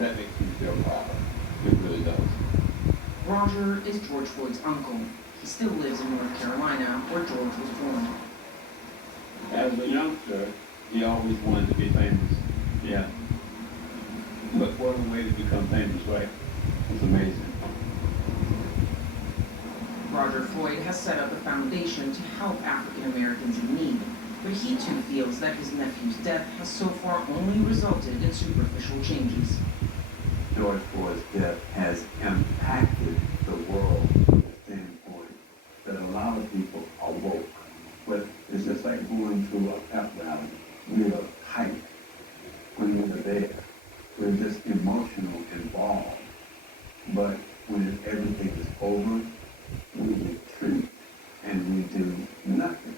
that makes me feel proud. It really does. Roger is George Floyd's uncle. He still lives in North Carolina, where George was born. As a youngster, he always wanted to be famous. Yeah. But what a way to become famous, right? It's amazing. Roger Floyd has set up a foundation to help African Americans in need, but he too feels that his nephew's death has so far only resulted in superficial changes. George Floyd's death has impacted the world from the standpoint that a lot of people are woke. But it's just like going through a pep rally. We're hyped when we're there. We're just emotional involved. But when everything is over, we retreat and we do nothing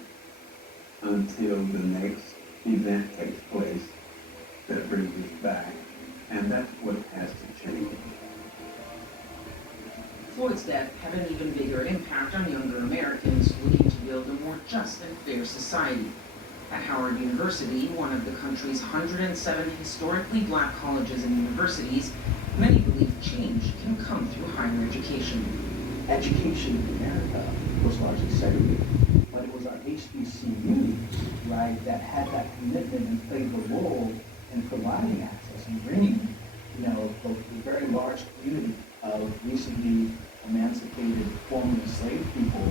until the next event takes place that brings us back. And that's what has to change. Floyd's death had an even bigger impact on younger Americans looking to build a more just and fair society. At Howard University, one of the country's 107 historically black colleges and universities, many believe change can come through higher education. Education in America was largely segregated, but it was our HBCUs, right, that had that commitment and played the role in providing access and bringing, the very large community of recently emancipated, formerly enslaved people,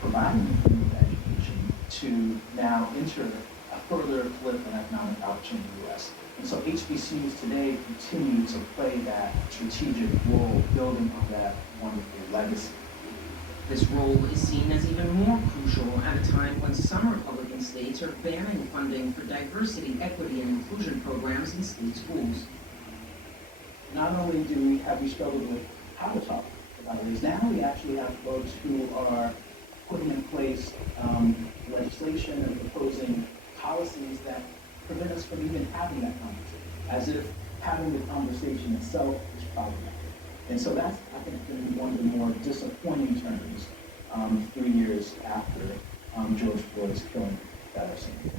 providing them with education to now enter a further political and economic opportunity in the U.S. And so HBCUs today continue to play that strategic role, building on that wonderful legacy. This role is seen as even more crucial at a time when some Republican states are banning funding for diversity, equity, and inclusion programs in state schools. Not only have we struggled with how to talk about race, now we actually have folks who are putting in place legislation and proposing policies that prevent us from even having that conversation, as if having the conversation itself is problematic. And so that's, I think, going to be one of the more disappointing turns 3 years after George Floyd's killing that are seen.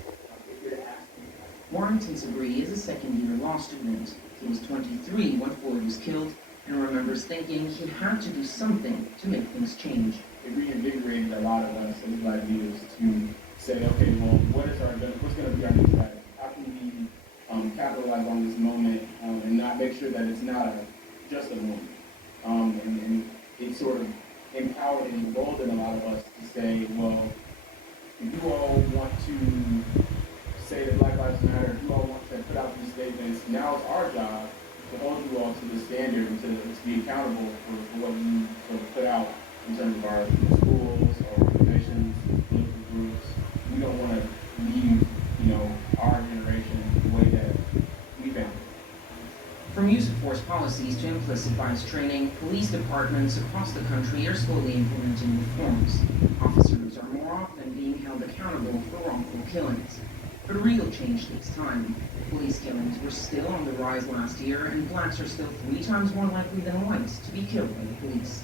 Warrington Sabree is a second-year law student. He was 23 when Floyd was killed and remembers thinking he had to do something to make things change. It reinvigorated a lot of us as Black leaders to say, okay, well, what's going to be our next strategy? How can we capitalize on this moment and not make sure that it's not just a moment? And it sort of empowered and emboldened a lot of us to say, well, if you all want to say that Black Lives Matter, if you all want to put out these statements, now it's our job to hold you all to the standard and to be accountable for what you sort of put out in terms of our schools, our organizations, political groups. We don't want to leave, our generation the way that we found it. From use of force policies to implicit bias training, police departments across the country are slowly implementing reforms. Officers are more often being held accountable for wrongful killings. But real change takes time. Police killings were still on the rise last year, and blacks are still 3 times more likely than whites to be killed by the police.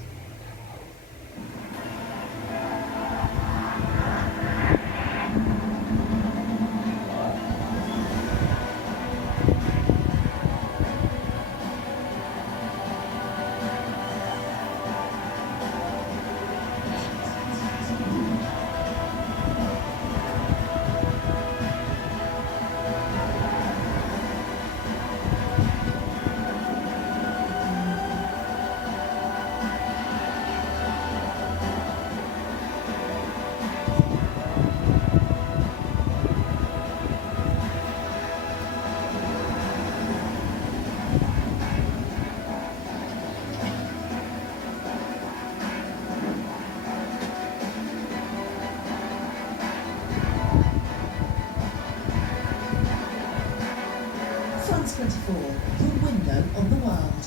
France 24, your window on the world.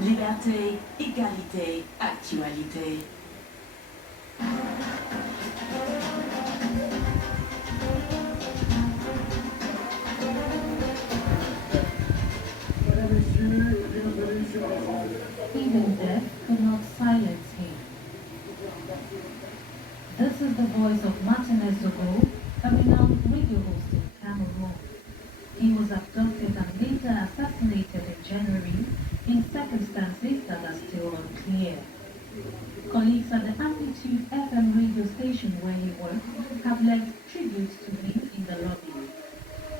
Liberté, égalité, actualité. Even death could not silence him. This is the voice of Martinez Zogo, a renowned radio host in Cameroon. He was was abducted and later assassinated in January in circumstances that are still unclear. Colleagues at the Amplitude FM radio station where he worked have left tributes to him in the lobby.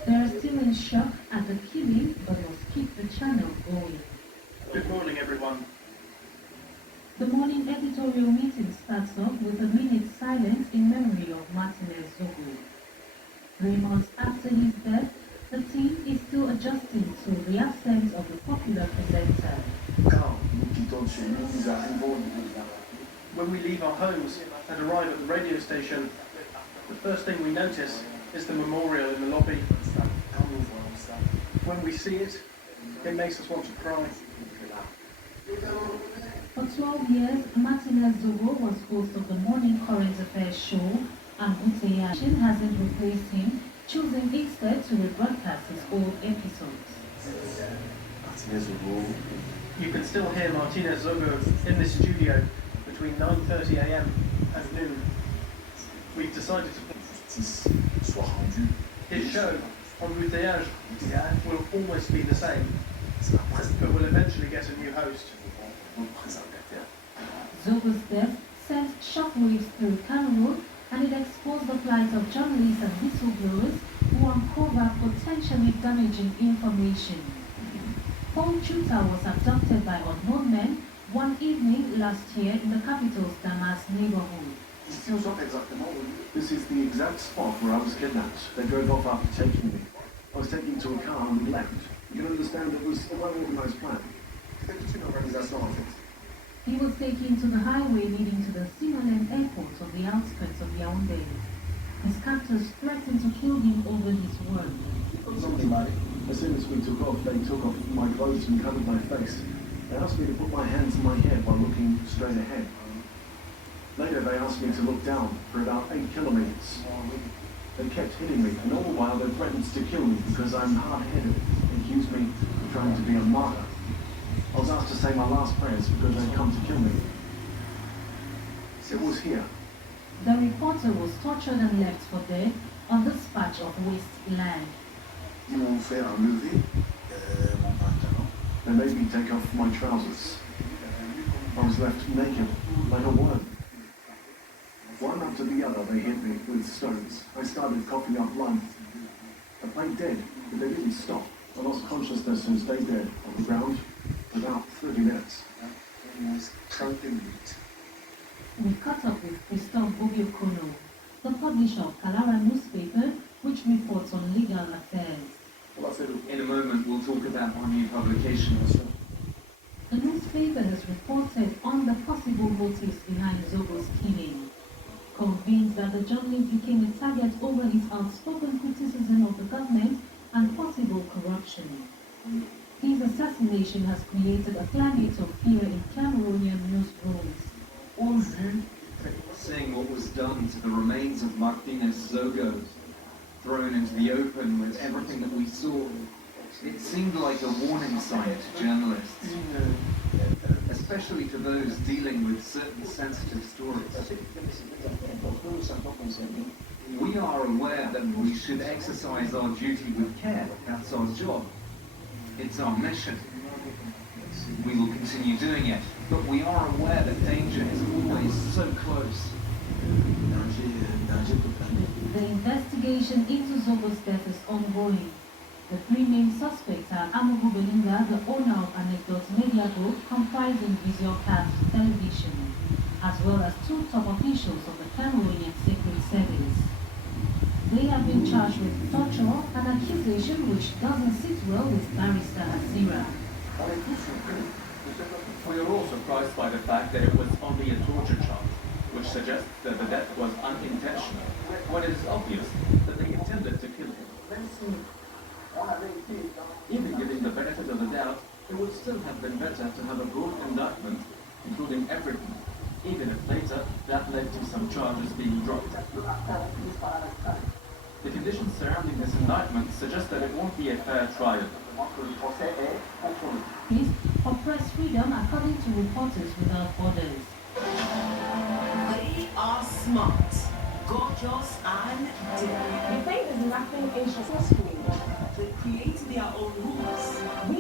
They are still in shock at the killing but must keep the channel going. Good morning, everyone. The morning editorial meeting starts off with a minute's silence in memory of Martinez Zogo. 3 months after his death, the team is still adjusting to the absence of the popular presenter. When we leave our homes and arrive at the radio station, the first thing we notice is the memorial in the lobby. When we see it, it makes us want to cry. For 12 years, Martinez Zogo was host of the morning current affairs show, and Buteyashin hasn't replaced him, choosing instead to rebroadcast his old episodes. You can still hear Martinez Zogo in this studio between 9:30 a.m. and noon. We've decided to his show on Buteyage will almost be the same, but will eventually get a new host. Zogo's death sent shockwaves through Cameroon, and it exposed the plight of journalists and whistleblowers who uncover potentially damaging information. Paul Chuta was abducted by unknown men one evening last year in the capital's Damas neighborhood. This is the exact spot where I was kidnapped. They drove off after taking me. I was taken to a car and we left. You can understand it was a well-organized plan. He was taken to the highway leading to the Simonen airport on the outskirts of Yaoundé. His captors threatened to kill him over his word. As soon as we took off, they took off my clothes and covered my face. They asked me to put my hands in my head while looking straight ahead. Later, they asked me to look down for about 8 kilometers. They kept hitting me, and all the while they threatened to kill me because I'm hard-headed. They accused me of trying to be a martyr. I was asked to say my last prayers because they'd come to kill me. It was here. The reporter was tortured and left for dead on this patch of wasteland. They made me take off my trousers. I was left naked, like a worm. One after the other, they hit me with stones. I started coughing up blood. I played dead, but they didn't stop. I lost consciousness and stayed there on the ground for about 30 minutes. We caught up with Christophe Bobiokono, the publisher of Kalara newspaper, which reports on legal affairs. In a moment, we'll talk about our new publication. The newspaper has reported on the possible motives behind Zogo's killing. Convinced that the journalist became a target over his outspoken criticism of the government and possible corruption. His assassination has created a climate of fear in Cameroonian newsrooms. Seeing what was done to the remains of Martinez Zogo, thrown into the open with everything that we saw, it seemed like a warning sign to journalists, especially to those dealing with certain sensitive stories. We are aware that we should exercise our duty with care. That's our job. It's our mission. We will continue doing it, but we are aware that danger is always so close. The investigation into Zogo's death is ongoing. The 3 main suspects are Amogu Belinga, the owner of Anecdote Media Group, comprising Visiocast Television, as well as 2 top officials of the Cameroonian Secret Service. They have been charged with torture, an accusation which doesn't sit well with Barrister Hasira. We are all surprised by the fact that it was only a torture charge, which suggests that the death was unintentional, when it is obvious that they intended to kill him. Even giving the benefit of the doubt, it would still have been better to have a broad indictment, including everything, even if later that led to some charges being dropped. The conditions surrounding this indictment suggest that it won't be a fair trial. This for press freedom, according to Reporters Without Borders. They are smart, gorgeous, and daring. The thing is nothing interesting. that create their own rules.